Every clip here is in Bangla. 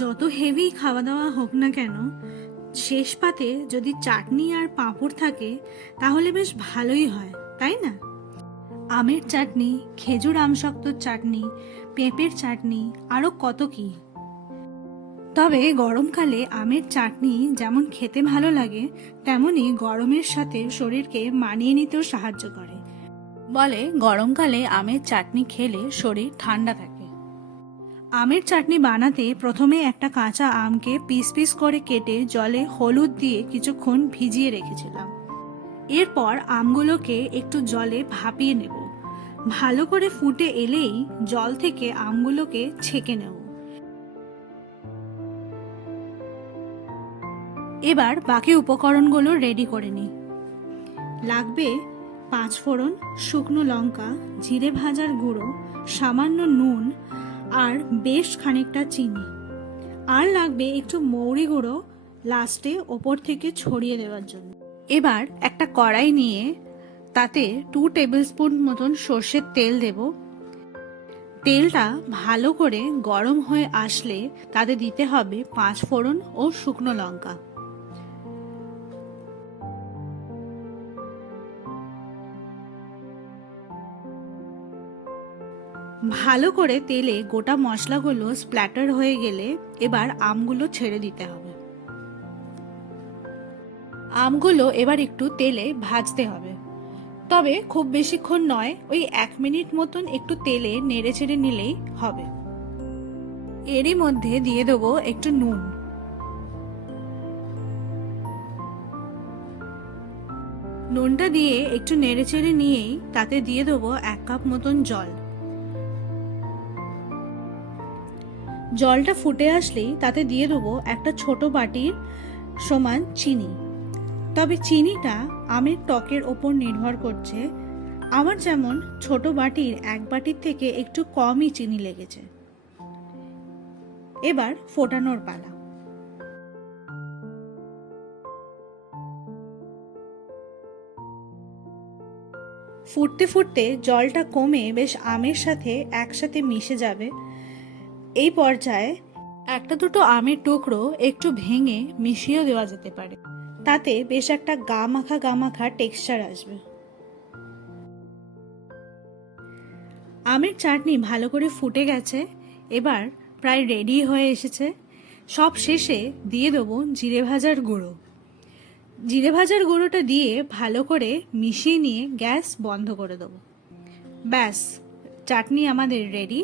যত হেভি খাওয়া দাওয়া হোক না কেন, শেষ পাতে যদি চাটনি আর পাঁপড় থাকে তাহলে বেশ ভালোই হয়, তাই না? আমের চাটনি, খেজুর আমসত্ত্বর চাটনি, পেঁপের চাটনি, আরও কত কি। তবে গরমকালে আমের চাটনি যেমন খেতে ভালো লাগে, তেমনি গরমের সাথে শরীরকে মানিয়ে নিতেও সাহায্য করে। বলে গরমকালে আমের চাটনি খেলে শরীর ঠান্ডা থাকে। আমের চাটনি বানাতে প্রথমে একটা কাঁচা আমকে পিস পিস করে কেটে জলে হলুদ দিয়ে কিছুক্ষণ ভিজিয়ে রেখেছিলাম। এরপর আমগুলোকে একটু জলে ভাপিয়ে নেব। ভালো করে ফুটে এলেই জল থেকে আমগুলোকে ছেঁকে নেব। এবার বাকি উপকরণগুলো রেডি করে নিই। লাগবে 5 ফোড়ন, শুকনো লঙ্কা, জিরে ভাজার গুঁড়ো, সামান্য নুন আর বেশ খানিকটা চিনি। আর লাগবে একটু মৌরি গুঁড়ো লাস্টে ওপর থেকে ছড়িয়ে দেওয়ার জন্য। এবার একটা কড়াই নিয়ে তাতে 2 টেবিল স্পুন মতন সর্ষের তেল দেব। তেলটা ভালো করে গরম হয়ে আসলে তাতে দিতে হবে 5 ফোড়ন ও শুকনো লঙ্কা। ভালো করে তেলে গোটা মশলাগুলো স্প্ল্যাটার হয়ে গেলে এবার আমগুলো ছেড়ে দিতে হবে। আমগুলো এবার একটু তেলে ভাজতে হবে, তবে খুব বেশিক্ষণ নয়, ওই 1 মিনিট মতন একটু তেলে নেড়ে চেড়ে নিলেই হবে। এরই মধ্যে দিয়ে দেবো একটু নুন। নুনটা দিয়ে একটু নেড়ে চেড়ে নিয়েই তাতে দিয়ে দেবো 1 কাপ মতন জল। জলটা ফুটে আসলেই তাতে দিয়ে দেবো একটা ছোট বাটির সমান চিনি। তবে চিনিটা আমের টকের ওপর নির্ভর করছে। আমার যেমন ছোট বাটির 1 বাটির থেকে একটু কমই চিনি লেগেছে। এবার ফোটানোর পালা। ফুটতে ফুটতে জলটা কমে বেশ আমের সাথে একসাথে মিশে যাবে। এই পর্যায়ে একটা দুটো আমের টুকরো একটু ভেঙে মিশিয়েও দেওয়া যেতে পারে, তাতে বেশ একটা গা মাখা টেক্সচার আসবে। আমের চাটনি ভালো করে ফুটে গেছে, এবার প্রায় রেডি হয়ে এসেছে। সব শেষে দিয়ে দেবো জিরে ভাজার গুঁড়ো। জিরে ভাজার গুঁড়োটা দিয়ে ভালো করে মিশিয়ে নিয়ে গ্যাস বন্ধ করে দেবো। ব্যাস, চাটনি আমাদের রেডি।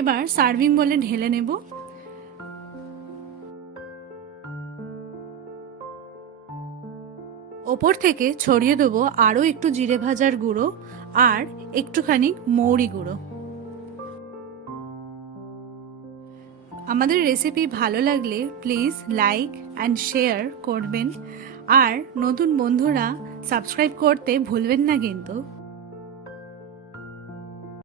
এবার সার্ভিং বলে ঢেলে নেব। ওপর থেকে ছড়িয়ে দেবো আরও একটু জিরে ভাজার গুঁড়ো আর একটুখানি মৌরি গুঁড়ো। আমাদের রেসিপি ভালো লাগলে প্লিজ লাইক অ্যান্ড শেয়ার করবেন, আর নতুন বন্ধুরা সাবস্ক্রাইব করতে ভুলবেন না কিন্তু।